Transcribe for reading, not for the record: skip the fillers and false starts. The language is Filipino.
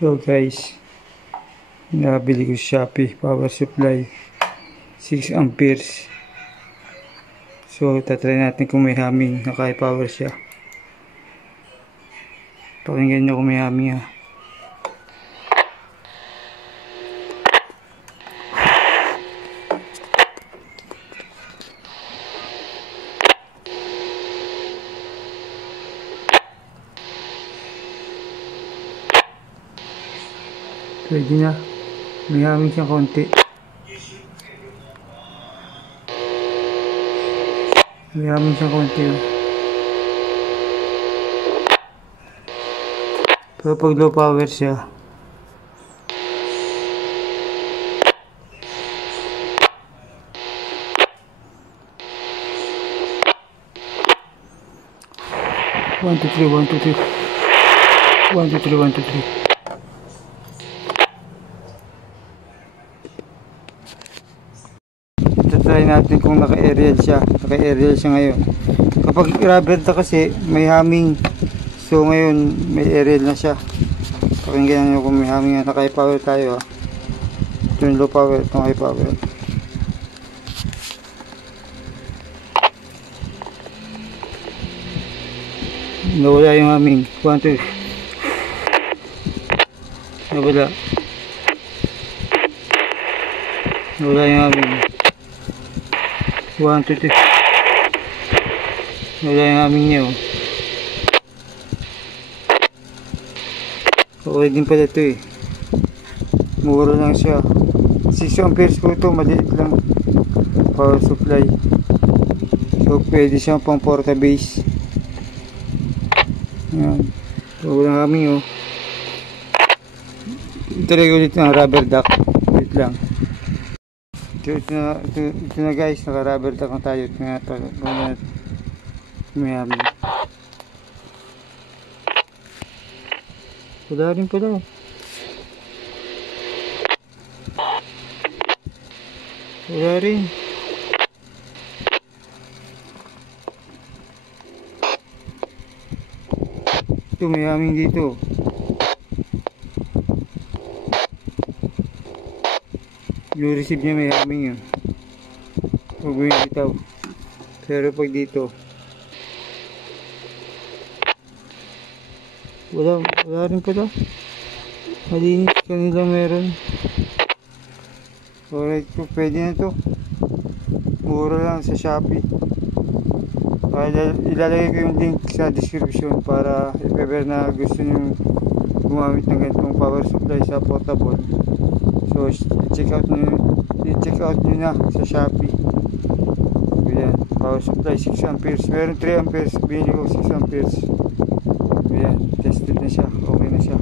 So guys, nabili ko sa Shopee power supply 6 amperes. So tatry natin kung may humming, naka-power siya. Pakinggan nyo kung may humming ha. Pwede na. May humming siyang konti. May humming siyang konti. Pero pag low power siya, one, two, three, one, two, three. 1, 2, 3, 1, 2, 3. Try natin kung naka-aerial siya. Naka-aerial siya ngayon. Kapag rubber na kasi may humming. So ngayon may aerial na siya. Pakinggan nyo kung may humming na. Naka-high power tayo ha. Ito yung low power. Itong high power. Nawala yung humming. 1, 2. Nawala. Nawala yung humming. 1, 2, 3. Wala yung humming niya oh. Okay din pala ito eh. Mura lang siya. 6 amperes po ito. Maliit lang. Power supply. So pwede siyang pang porta base. Ayan. So walang humming oh. Ito rin ulit ng rubber duck. Ulit lang. Ito na guys, naka-rubber duck na tayo. May humming. Wala rin pala. Wala rin. Ito may humming dito. Yung receive niya may humming yun. Huwag mo yung bitaw. Pero pag dito wala rin pala. Malinis kanila meron. Alright po, pwede na to. Mura lang sa Shopee. Ilalagay ko yung link sa description para if ever na gusto nyo gumamit ng ganitong power supply sa portable. So i-check out nyo na sa Shopee. Ayan, power supply 6 amperes. Meron 3 amperes. Binili ko 6 amperes. Ayan, tested na siya. Okay na siya.